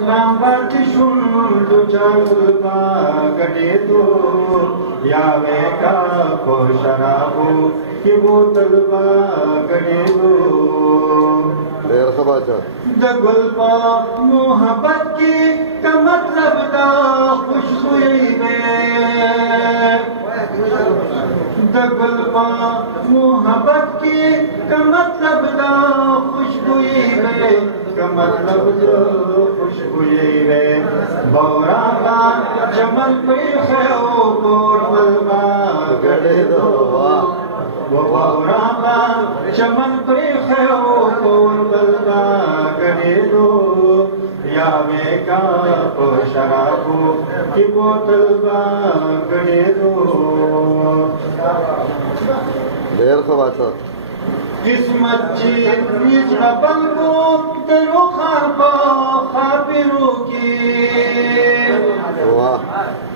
लांबाची शुंडू चालुका गडे तो यावे का को शराबू की बोतल बा गडे तो देर खबाचा दगुल्पा मोहब्बत की का मतलब दा खुशबुई में दगुल्पा मोहब्बत की का मतलब दा खुशबुई में का मतलब जो खुशबुई में बौरा का चमन पे है ओ कोरबलबा गड़े दो वो बौरा का चमन पे है ओ कोरबलबा गड़े दो या में का को शराबू की बोतल बा गड़े दो देर खबाचा किस्मत चीज रबल को तेरो खान को खाबिरों की वाह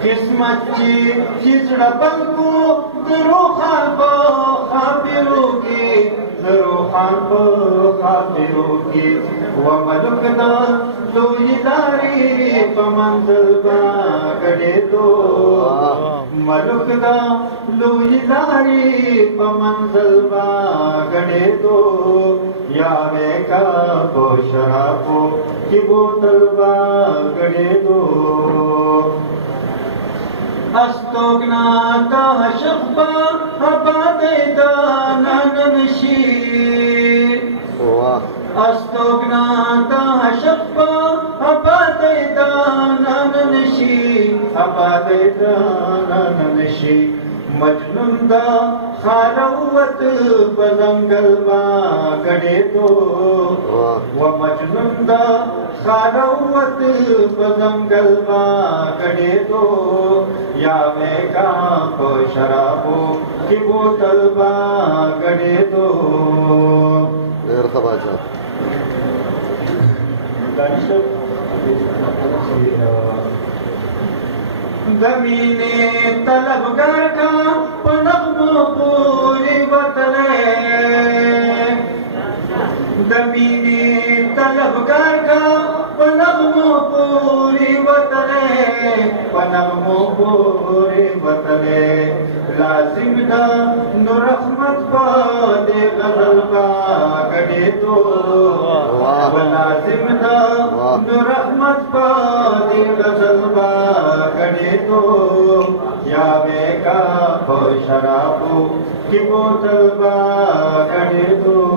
किस्मत चीज रबल को तेरो खान को खाबिरों की तेरो खान को खाबिरों की वो मलुकना तो इदारी पमंजल बा गड़े दो मलुकना लुइदारी पमंजल बा गड़े दो यावे का को शराबो की बोतल बा गड़े दो अस्तोगना का शब्बा हबादे दाननशी वाह अस्तोगना का शब्बा हबादे दाननशी हबादे दाननशी मजनून दा खारवत बजंगल बा गड़े दो वो मजनून दा खारवत बजंगल बा गड़े दो यावे का को शराबो की बोतल बा गड़े दो देर खबाचा ज़मीने तलबगार का पनगमो पूरी बतले ज़मीने तलबगार का पनगमो पूरी बतले पनगमो पूरी बतले लाजिम दा नूरहमत पा दे गजल बा गड़े तो लाजिम दा नूरहमत पा दे गजल बा गड़े तो यावे का को शराबू की बोतल बा गड़े तो